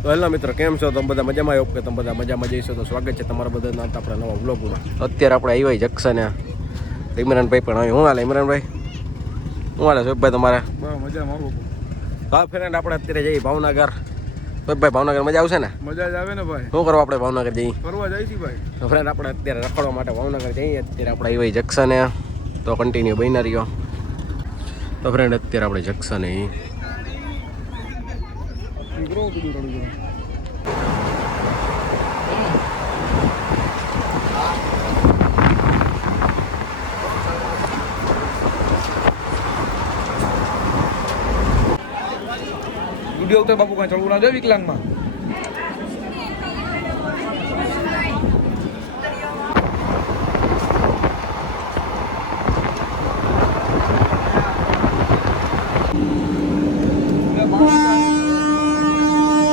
તો હેલો મિત્રો, કેમ છો? તમે બધા મજામાં? આવ્યો કે તમે બધા મજામાં જઈશો તો સ્વાગત છે તમારા બધાના આપણા નવા વ્લોગમાં. અત્યારે આપણે આવ્યા જંક્શને. ઇમરાનભાઈ પણ આવ્યું. શું હાલે ઇમરાનભાઈ? શું હાલે સોહેબભાઈ તમારે? મજામાં. હા ફ્રેન્ડ, આપણે અત્યારે જઈએ ભાવનગર. સોહેબભાઈ, ભાવનગર મજા આવશે ને? મજા જ આવે ને ભાઈ. શું કરવા આપણે ભાવનગર જઈએ? ફરવા જાય છે ભાઈ. તો ફ્રેન્ડ, આપણે અત્યારે રખડવા માટે ભાવનગર જઈએ. અત્યારે આપણે આવ્યા જંક્શને, તો કન્ટિન્યુ બની રહ્યો. તો ફ્રેન્ડ, અત્યારે આપણે જંક્શને વિડીયો તો બાપુ કઈ ચડવું ના જોઈએ વિકલાંગમાં.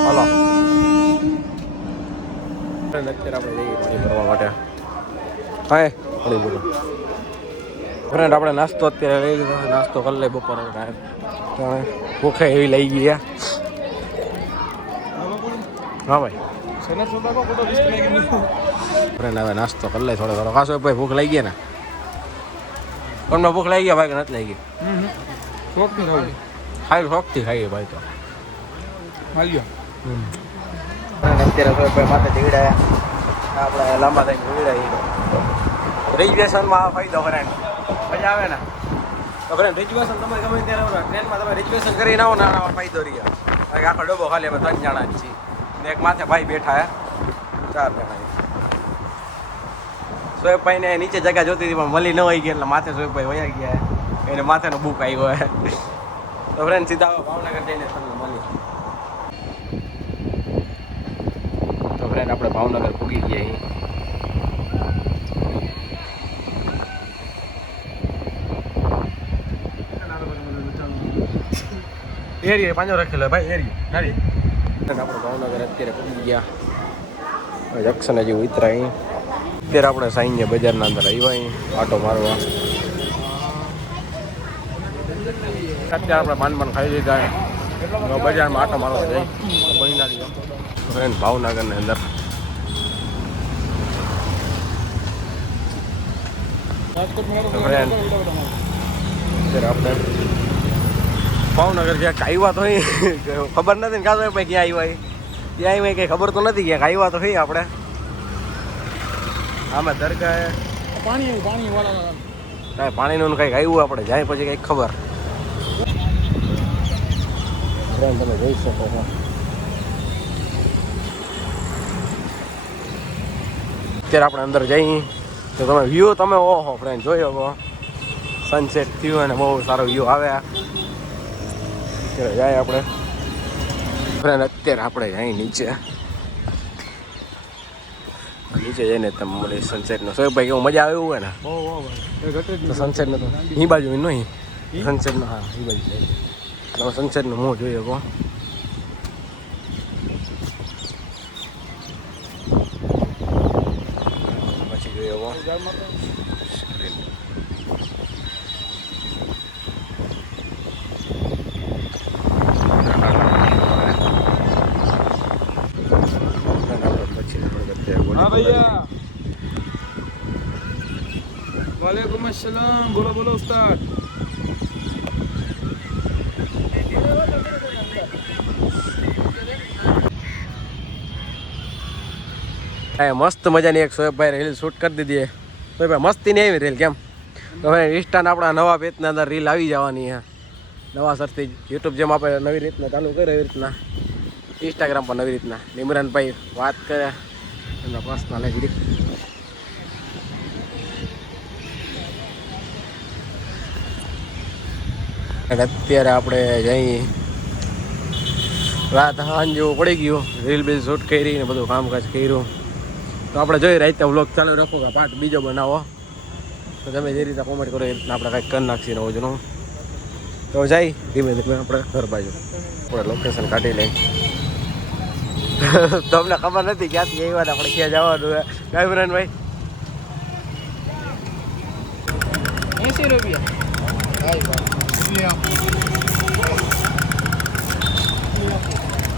હાલો અત્યારે આપણે જઈએ પાણી ભરવા માટે. હા પાણી ભરો ફ્રેન્ડ. આપણે નાસ્તો અત્યારે લઈ લીધો. નાસ્તો કરી લઈ બપોરે ભૂખે એવી લઈ ગયા. હા ભાઈ ફ્રેન્ડ, હવે નાસ્તો કરી લઈ થોડો થોડો. ખાસો ભાઈ ભૂખ લઈ ગયા ને? તમને ભૂખ લઈ ગયા ભાઈ કે નથી લઈ ગઈ? ખાઈ શોખથી ખાઈએ ભાઈ. તો અત્યારે ભાઈ માથે ઢીગડાયા આપણે લાંબા થઈને ઢીગડાય. રિઝર્વેશનમાં આ ફાયદો ફ્રેન્ડ, મજા આવે ને? તો ફ્રેન્ડ, રિઝર્વેશન તમે ગમે ત્યારે ટ્રેનમાં તમે રિઝર્વેશન કરીને આવો ને આમાં ફાયદો રહે. આખો ડબ્બો ખાલી અમે 3 જણા જ છીએ ને એક માથે ભાઈ બેઠા 4 જણા. સોહેબભાઈને નીચે જગ્યા જોતી હતી પણ મળી ન હોય ગઈ એટલે માથે સોહેબભાઈ વયા ગયા. એને માથેનો બુક આવ્યો હોય. તો ફ્રેન્ડ, સીધા ભાવનગર જઈને તમને મળી. તો ફ્રેન્ડ, આપણે ભાવનગર પૂગી ગયા. એરિયા પાંજો રાખેલો ભાઈ, એરિયા નારી. આપણે ભાવનગર અત્યારે પૂગી ગયા. જંક્શન હજી ઉતરાય. અત્યારે આપણે સાઈન્ય બજારના અંદર આવ્યા આટો મારવા. અત્યારે આપણે પાન ખાઈ લીધા. બજારમાં આટો મારવા જાય બની ફ્રેન્ડ ભાવનગરની અંદર. ફ્રેન્ડ, અત્યારે આપણે ભાવનગર ક્યાંક આવ્યા તો ખબર નથી ને કાં ભાઈ ક્યાં આવ્યા ત્યાં આવ્યા કંઈ ખબર તો નથી. ક્યાંક આવ્યા તો હોય આપણે. આમાં દરગાહ પાણીનું કંઈક આવ્યું આપણે જાય પછી કંઈક ખબર. તમે જોઈ શકો છો. અત્યારે આપણે અંદર જઈએ તો તમે વ્યૂ તમે ઓહો ફ્રેન્ડ જોઈ શકો. સનસેટ થયું અને બહુ સારો વ્યૂ આવે. અત્યારે જાય આપણે ફ્રેન્ડ. અત્યારે આપણે જાય નીચે જઈને તમે મળે સનસેટનો. સોહેબભાઈ કેવું મજા આવે એવું હોય ને? તો સનસેટનો તો એ બાજુ નહીં સનસેટનો. હા એ બાજુ તમે સનસેટનો મોં જોઈએ કહો. પછી જોઈએ કહો. हाँ भैया, वालेकुम अस्सलाम. बोलो बोलो उस्ताद. મસ્ત મજાની એક સોહેબભાઈ રીલ શૂટ કરી દીધી. સોહેબભાઈ મસ્તી નહીં આવી રીલ કેમ? તો હવે ઇન્સ્ટાના આપણા નવા પેજના અંદર રીલ આવી જવાની છે નવા સરથી. યુટ્યુબ જેમ આપણે નવી રીતના ચાલુ કરે એવી રીતના ઇન્સ્ટાગ્રામ પર નવી રીતના. ઇમરાનભાઈ વાત કરે એમના પર્સનલ જ. અત્યારે આપણે જઈ રાત સાંજ જેવું પડી ગયું. રીલ બીલ શૂટ કરી ને બધું કામકાજ કર્યું. તો આપણે જોઈ રાતે વ્લોગ ચાલુ રાખો કે પાર્ટ બીજો બનાવો. તો તમે જે રીતે કોમેન્ટ કરો એ રીતના આપણે કંઈક કરી નાખીએ નવું જૂનું. તો જાય ધીમે ધીમે આપણે ઘર બાજુ આપણે લોકેશન કાઢી લઈ. તમને ખબર નથી ક્યાંથી આવ્યા આપણે ક્યાં જવાનું હે કાયમરાનભાઈ? 80 रुपया.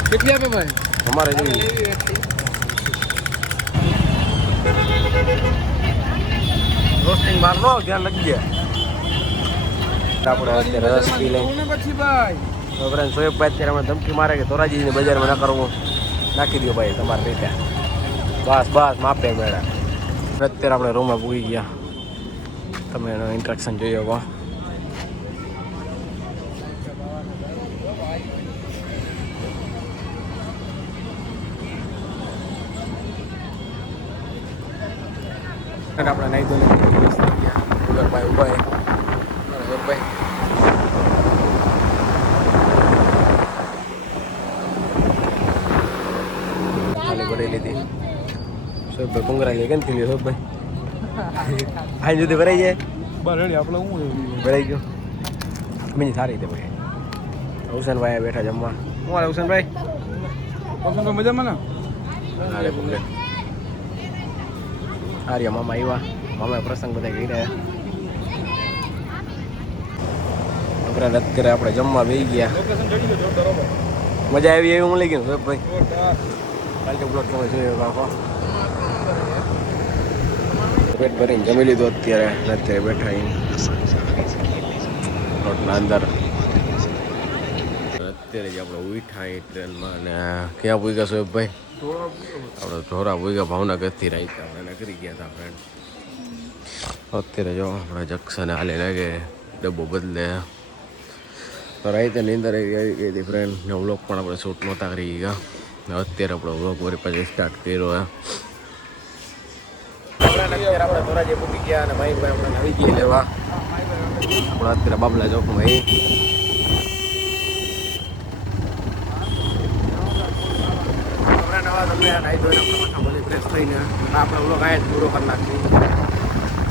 कितने पे भाई? અમારે જોઈએ રોસ્ટિંગ બહાર નો ધ્યાન લખી ગયા આપણે અત્યારે રસ પી લઈ પછી ભાઈ ફ્રેન્ડ સોએબભાઈ અત્યારે અમે ધમકી મારે કે ધોરાજીની બજારમાં ના કરવું નાખી દો ભાઈ તમારે રીતે બસ માપે મેળા અત્યારે આપણે રૂમમાં પૂગી ગયા તમે એનો ઇન્ટ્રેક્શન જોઈ શકો આપણે નહીં ધોઈને ઉગરભાઈ ઉભા ભાઈ ખાલી ભરાઈ લીધી સોએબભાઈ ભૂંગરા લે કેમ થઈ સોએબભાઈ આ જુદી ભરાઈ જાય બરાડી આપણે હું ભરાઈ ગયો બીજી સારી રીતે ભાઈ હુસેનભાઈ બેઠા જમવા શું હાલે હુસેનભાઈ પસંદ મજામાં ને હાલે ભૂંગરે આર્યા મામા આવ્યા મામાએ પ્રસંગ બધા કહી રહ્યા અત્યારે આપણે જમવા બેસી ગયા લોકેશન રેડી છે જોરદાર હો મજા આવી એવી હું લઈ ગયો ભાઈ કાલે બ્લોક તમે જોયો બાપા પેટ ભરીને જમી લીધું અત્યારે બેઠા પ્લોટના અંદર અત્યારે જ આપણે ઉઠા ટ્રેનમાં અને ક્યાં પૂગ્યા સોએબભાઈ આપણે ધોરા પૂગ્યા ભાવનગરથી રાખ્યા આપણે કરી ગયા હતા ફ્રેન્ડ અત્યારે જો આપણે જંક્શને હાલે લાગે ડબ્બો બદલે તો રાતે નીંદર આવી ગઈ હતી ફ્રેન્ડ ને વ્લોગ પણ આપણે શૂટ નહોતા કરી ગયા અત્યારે આપણો વ્લોગ વળી પછી સ્ટાર્ટ કર્યો અત્યારે આપણે ધોરાજી પૂકી ગયા અને ભાઈ આપણે આવી ગયા લેવા આપણે અત્યારે બાબલા ચોકમાં નવા તમે નાઈ ધોઈને આપણે ફ્રેશ થઈને આપણે વ્લોગ આયા પૂરો કરી નાખીએ